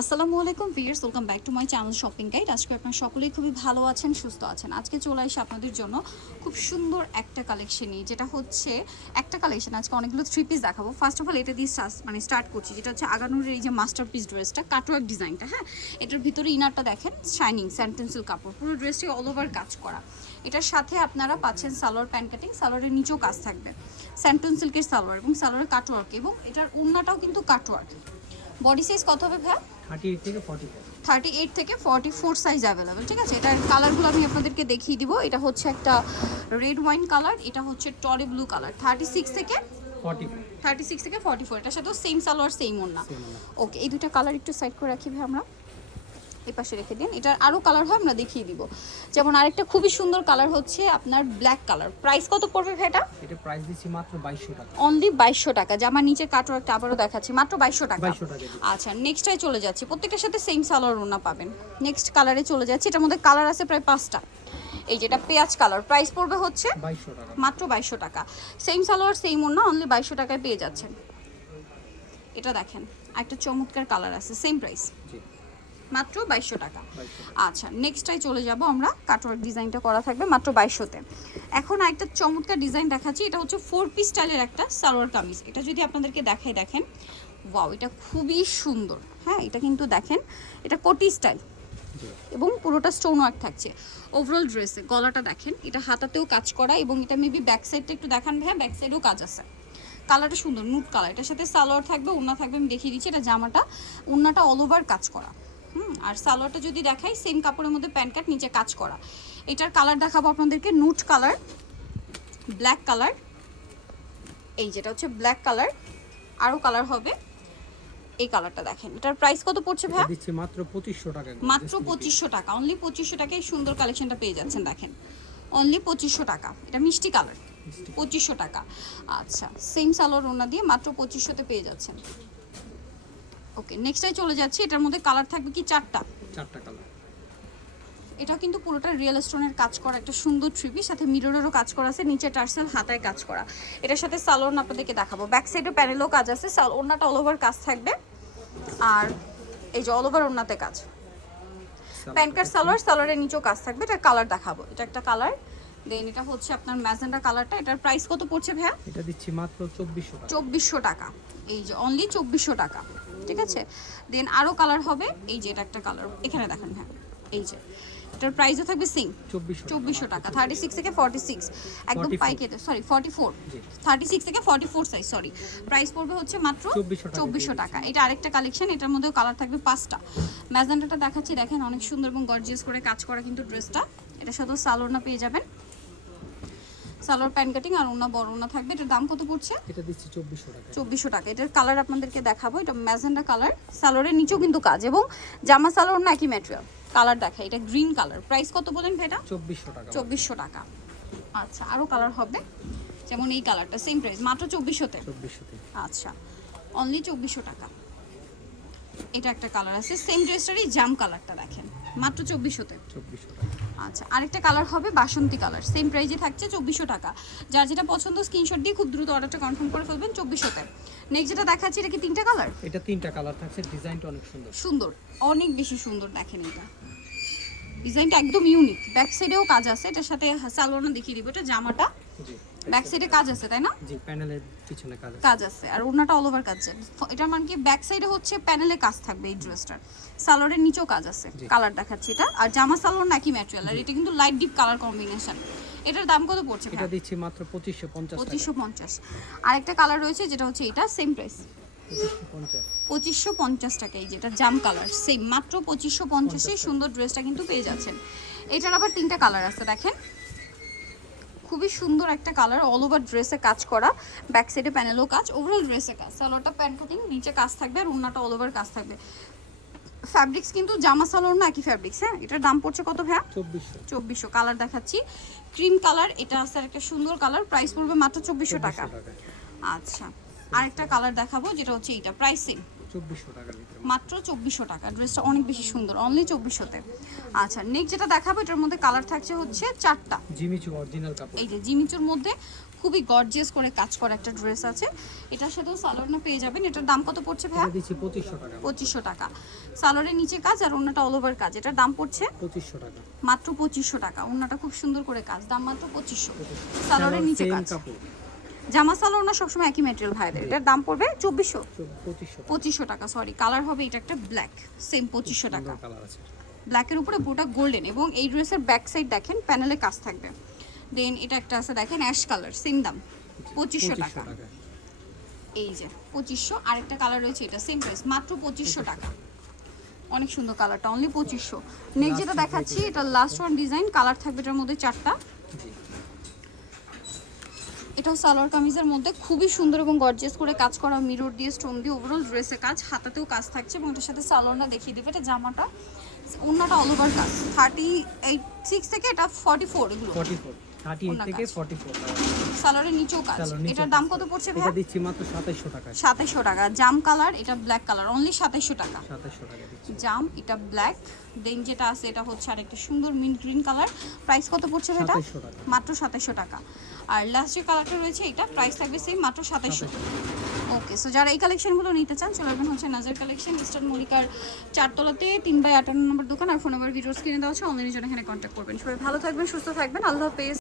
আসসালামু আলাইকুম viewers welcome back to my channel shopping guide. আজকে আপনারা সকলেই খুবই ভালো আছেন, সুস্থ আছেন। আজকে চলে আসি আপনাদের জন্য খুব সুন্দর একটা কালেকশন নিয়ে, যেটা হচ্ছে একটা কালেকশন আজকে অনেকগুলো থ্রি পিস দেখাবো। ফার্স্ট অফ অল এটা দিয়ে মানে স্টার্ট করছি, যেটা হচ্ছে আগানুরের এই যে মাস্টার পিস ড্রেসটা কাটওয়ার্ক ডিজাইনটা হ্যাঁ? এটার ভিতরে ইনারটা দেখেন শাইনিং স্যান্টেন্সিল কাপড়, পুরো ড্রেসটি অল ওভার কাজ করা। এটার সাথে আপনারা পাচ্ছেন সালোয়ার প্যান্ট কাটিং সালোয়ারের নিচেও কাজ থাকবে। স্যান্টন সিল্কের সালোয়ার এবং সালোয়ারের কাটওয়ার্ক এবং এটার ওড়নাটাও কিন্তু কাটওয়ার্ক বডি সাইজ কত হবে ভাই থার্টি এইট থেকে ফর্টি ফোর সাইজ অ্যাভেলেবেল ঠিক আছে? এটার কালারগুলো আমি আপনাদেরকে দেখিয়ে দিব। এটা হচ্ছে একটা রেড ওয়াইন কালার এটা হচ্ছে টরি ব্লু কালার থার্টি সিক্স থেকে থার্টি সিক্স থেকে ফর্টি ফোর এটার সাথেও সেম সালোয়ার সেম ওড়না। ওকে এই দুটো কালার একটু সাইড করে রাখি ভাই আমরা। এই পাশে রেখে দিন। এটার আরও কালার হয় আমরা দেখিয়ে দিব। যেমন আরেকটা খুবই সুন্দর কালার হচ্ছে আপনার ব্ল্যাক কালার প্রাইস কত পড়বে ভাই এটা এটা প্রাইস দিচ্ছি মাত্র বাইশশো টাকা। অনলি বাইশশো টাকা। জামা নিচের কাটওয়ার্কটা আবারও দেখাচ্ছি মাত্র বাইশশো টাকা। 2200 টাকা আচ্ছা নেক্সটটায় চলে যাচ্ছি। প্রত্যেকটার সাথে সেম সালোয়ার ওনা পাবেন। নেক্সট কালারে চলে যাচ্ছি। এটার মধ্যে কালার আছে প্রায় পাঁচটা। এই যেটা পেঁয়াজ কালার প্রাইস পড়বে হচ্ছে মাত্র বাইশশো টাকা। সেম সালোয়ার সেম ওনা অনলি বাইশশো টাকায় পেয়ে যাচ্ছেন। এটা দেখেন একটা চমৎকার কালার আছে সেম প্রাইস মাত্র বাইশশো টাকা। আচ্ছা নেক্সটটাই চলে যাব আমরা। কাটোয়ার ডিজাইনটা করা থাকবে মাত্র বাইশশোতে। এখন একটা চমৎকার ডিজাইন দেখাচ্ছি। এটা হচ্ছে ফোর পিস স্টাইলের একটা সালোয়ার কামিজ। এটা যদি আপনাদেরকে দেখাই দেখেন। ওয়াও এটা খুবই সুন্দর। হ্যাঁ এটা কিন্তু দেখেন এটা কোটি স্টাইল এবং পুরোটা স্টোন ওয়ার্ক থাকছে। ওভারঅল ড্রেসে গলাটা দেখেন এটা হাতাতেও কাজ করা এবং এটা মেবি ব্যাক সাইডটা একটু দেখান ভাইয়া ব্যাক সাইডেও কাজ আছে। কালারটা সুন্দর নুট কালার এটার সাথে সালোয়ার থাকবে ওনা থাকবে আমি দেখিয়ে দিচ্ছি এটা জামাটা ওড়নাটা অল ওভার কাজ করা। হুম আর সালোয়ারটা যদি দেখাই সেম কাপড়ের মধ্যে প্যান্ট কাট নিচে কাজ করা। এটার কালার দেখাবো আপনাদেরকে নুট কালার ব্ল্যাক কালার এই যেটা হচ্ছে ব্ল্যাক কালার আরও কালার হবে। এই কালারটা দেখেন এটার প্রাইস কত পড়ছে ভাই দিচ্ছি মাত্র পঁচিশশো টাকা মাত্র Just পঁচিশশো টাকা অনলি পঁচিশশো টাকায় সুন্দর কালেকশনটা পেয়ে যাচ্ছেন দেখেন। অনলি পঁচিশশো টাকা এটা মিষ্টি কালার মিষ্টি। পঁচিশশো টাকা। আচ্ছা সেম সালোয়ার ওনা দিয়ে মাত্র পঁচিশশোতে পেয়ে যাচ্ছেন। ওকে নেক্সটাই চলে যাচ্ছি এটার মধ্যে কালার থাকবে কি? চারটা। চারটা কালার এটা কিন্তু পুরোটা রিয়েল স্টোনের কাজ করা একটা সুন্দর ট্রিপি সাথে মিররেরও কাজ করা আছে নিচে টার্সেল হাতায় কাজ করা। এটার সাথে সালোন আপনাদেরকে দেখাবো। ব্যাক সাইডে প্যানেলও কাজ আছে সাল ওড়নাটা অল ওভার কাজ থাকবে। আর এই যে অল ওভার ওড়নাতে কাজ। প্যান্ট কার্ড সালোয়ার সালোয়ারের নিচেও কাজ থাকবে এটা কালার দেখাবো। এটা একটা কালার দেন এটা হচ্ছে আপনার ম্যাজেন্ডা কালারটা এটার প্রাইস কত পড়ছে ভাইয়া? এটা দিচ্ছি মাত্র চব্বিশশো টাকা। চব্বিশশো টাকা। এই যে অনলি চব্বিশশো টাকা। ঠিক আছে? দেন আরও কালার হবে। এই যে এটা একটা কালার এখানে দেখেন হ্যাঁ এই যে। এটার প্রাইসও থাকবে সিং চব্বিশশো টাকা। থার্টি সিক্স থেকে ফর্টি সিক্স একদম 44 পাইকেতে sorry forty four. Thirty six থেকে forty four size sorry price পড়বে হচ্ছে মাত্র 2400 টাকা। চব্বিশশো টাকা। এটা আরেকটা কালেকশন এটার মধ্যেও কালার থাকবে পাঁচটা। ম্যাজেন্টাটা দেখাচ্ছি দেখেন অনেক সুন্দর এবং গর্জিয়াস করে কাজ করা কিন্তু ড্রেসটা এটা শুধু সালোয়ারনা পেয়ে যাবেন। সালোয়ার প্যান্ট কাটিং আর ওনা বড় ওনা থাকবে। এটার দাম কত পড়ছে? এটা দিচ্ছি চব্বিশশো টাকা। চব্বিশশো টাকা। এটার কালার আপনাদেরকে দেখাবো। এটা ম্যাজেন্ডা কালার। সালোয়ারের নিচেও কিন্তু কাজ এবং জামা সালোয়ার না একই ম্যাটেরিয়াল কালার দেখা এটা গ্রিন কালার। প্রাইস কত বলেন ভাইটা? চব্বিশশো টাকা। চব্বিশশো টাকা। আচ্ছা আরও কালার হবে। যেমন এই কালারটা সেম প্রাইস মাত্র চব্বিশশোতে? চব্বিশশোতে। আচ্ছা অনলি চব্বিশশো টাকা। এটা একটা কালার আছে। সেম ড্রেসটারই জাম কালারটা দেখেন। মাত্র চব্বিশশোতে। চব্বিশশো আচ্ছা আরেকটা কালার হবে বাসন্তী কালার সেম প্রাইজে থাকছে চব্বিশশো টাকা। যার যেটা পছন্দ স্ক্রিনশট দিয়ে খুব দ্রুত অর্ডারটা কনফার্ম করে ফেলবেন চব্বিশশোতে। নেক্সট যেটা দেখাচ্ছি এটা কি তিনটা কালার এটা তিনটা কালার থাকছে ডিজাইনটা অনেক সুন্দর। সুন্দর অনেক বেশি সুন্দর দেখেন এটা। ডিজাইনটা একদম ইউনিক ব্যাক সাইডেও কাজ আছে এটার সাথে সালোয়ারও দেখিয়ে দিব এটা জামাটা। জি। ব্যাক সাইডে কাজ আছে তাই না? জি প্যানেলের পিছনে কাজ আছে। কাজ আছে আর ওনাটা অল ওভার কাজ আছে। এটার মানে কি? ব্যাক সাইডে হচ্ছে প্যানেলে কাজ থাকবে এই ড্রেসটার সালোয়ারের নিচেও কাজ আছে কালার দেখাচ্ছি এটা। আর জামা সালোয়ার নাকি ম্যাটেরিয়াল আর এটা কিন্তু লাইট ডিপ কালার কম্বিনেশন এটার দাম কত পড়ছে এটা দিচ্ছি মাত্র পঁচিশশো পঞ্চাশ টাকা। পঁচিশশো পঞ্চাশ। আরেকটা কালার রয়েছে যেটা হচ্ছে এটা সেম প্রাইস পঁচিশশো পঞ্চাশ টাকা এই যেটা জাম কালার সেম মাত্র পঁচিশশো পঞ্চাশে সুন্দর ড্রেসটা কিন্তু পেয়ে যাচ্ছেন। এটার আবার তিনটা কালার আছে দেখেন। খুবই সুন্দর একটা কালার অল ওভার ড্রেসে কাজ করা ব্যাক সাইডে প্যানেলও কাজ ওভারঅল ড্রেসে কাজ। সালোয়ারটা প্যান্ট কাটিং নিচে কাজ থাকবে আর ওড়নাটা অল ওভার কাজ থাকবে। ফ্যাব্রিক্স কিন্তু জামা সালোয়ার না একই ফ্যাব্রিক্স হ্যাঁ? এটার দাম পড়ছে কত ভাইয়া? চব্বিশশো। চব্বিশশো কালার দেখাচ্ছি। ক্রিম কালার এটা আছে একটা সুন্দর কালার প্রাইস পড়বে মাত্র চব্বিশশো টাকা। আচ্ছা। আরেকটা কালার দেখাবো যেটা হচ্ছে এটা প্রাইস সেম মাত্র চব্বিশশো টাকা। ড্রেসটা অনেক বেশি সুন্দর অনলি চব্বিশশোতে। আচ্ছা নেক্সট যেটা দেখাবো এটার মধ্যে কালার থাকছে হচ্ছে চারটা। জিমিচু অরিজিনাল কাপড়। এই যে জিমিচুর মধ্যে খুবই গর্জিয়াস করে কাজ করা একটা ড্রেস আছে। এটার সাথেও সালোয়ারনা পেয়ে যাবেন। এটার দাম কত পড়ছে এটা দিচ্ছি পঁচিশশো টাকা। পঁচিশশো টাকা। সালোয়ারের নিচে কাজ আর অন্যটা অল ওভার কাজ। এটার দাম পড়ছে পঁচিশশো টাকা। মাত্র পঁচিশশো টাকা। অন্যটা খুব সুন্দর করে কাজ। দাম মাত্র পঁচিশশো। সালোয়ারের নিচে কাজ। জামা সালোয়ার না সবসময় একই ম্যাটেরিয়াল ভাইদের। এটার দাম পড়বে চব্বিশশো? পঁচিশশো টাকা। সরি কালার হবে এটা একটা ব্ল্যাক সেম পঁচিশশো টাকা। ব্ল্যাকের উপরে পুরোটা গোল্ডেন এবং এই ড্রেসের ব্যাক সাইড দেখেন প্যানেলে কাজ থাকবে। দেন এটা একটা আছে দেখেন অ্যাশ কালার সেম দাম। পঁচিশশো টাকা। টাকা। এই যে পঁচিশশো। আরেকটা কালার রয়েছে এটা সেম প্রাইস মাত্র পঁচিশশো টাকা। অনেক সুন্দর কালারটা অনলি পঁচিশশো। নেক্সট যেটা দেখাচ্ছি এটা লাস্ট ওয়ান ডিজাইন কালার থাকবে এটার মধ্যে চারটা। জি এটাও সালোয়ার কামিজের মধ্যে খুবই সুন্দর এবং গর্জিয়াস করে কাজ করা মিরর দিয়ে স্টোন দিয়ে ওভারঅল ড্রেসে কাজ হাতাতেও কাজ থাকছে এবং এটার সাথে সালোয়ারটা দেখিয়ে দেবে। এটা জামাটা অন্যটা অল ওভার কাজ। থার্টি এইট সিক্স থেকে এটা ফর্টি ফোর এগুলো। ফর্টি ফোর থার্টি এইট থেকে ফর্টি ফোর সালোয়ারের নিচেও কাজ। এটার দাম কত পড়ছে এটা ভাইয়া? দিচ্ছি মাত্র সাতাইশশো টাকায়। সাতাইশশো টাকা। জাম কালার এটা ব্ল্যাক কালার। অনলি সাতাইশশো টাকা। সাতাইশশো টাকা দিচ্ছি। জাম এটা ব্ল্যাক দেন যেটা আছে এটা হচ্ছে আর একটা সুন্দর মিন্ট গ্রিন কালার। প্রাইস কত পড়ছে ভাই এটা টাকা। মাত্র সাতাইশশো টাকা। আর লাস্ট যে কালারটা রয়েছে এটা প্রাইস থাকবে সেই মাত্র সাতাইশশো ওকে সো যারা এই কালেকশনগুলো নিতে চান চলে আসবেন হচ্ছে নাজার কালেকশন ইস্টার্ন মল্লিকার চারতলাতে তিন বাই আটান্ন নম্বর দোকান আর ফোন নাম্বার ভিডিওস কিনে দেওয়া হচ্ছে অনলাইনে জন্য এখানে কন্ট্যাক্ট করবেন। সবাই ভালো থাকবেন সুস্থ থাকবেন। আল্লাহ হাফেজ।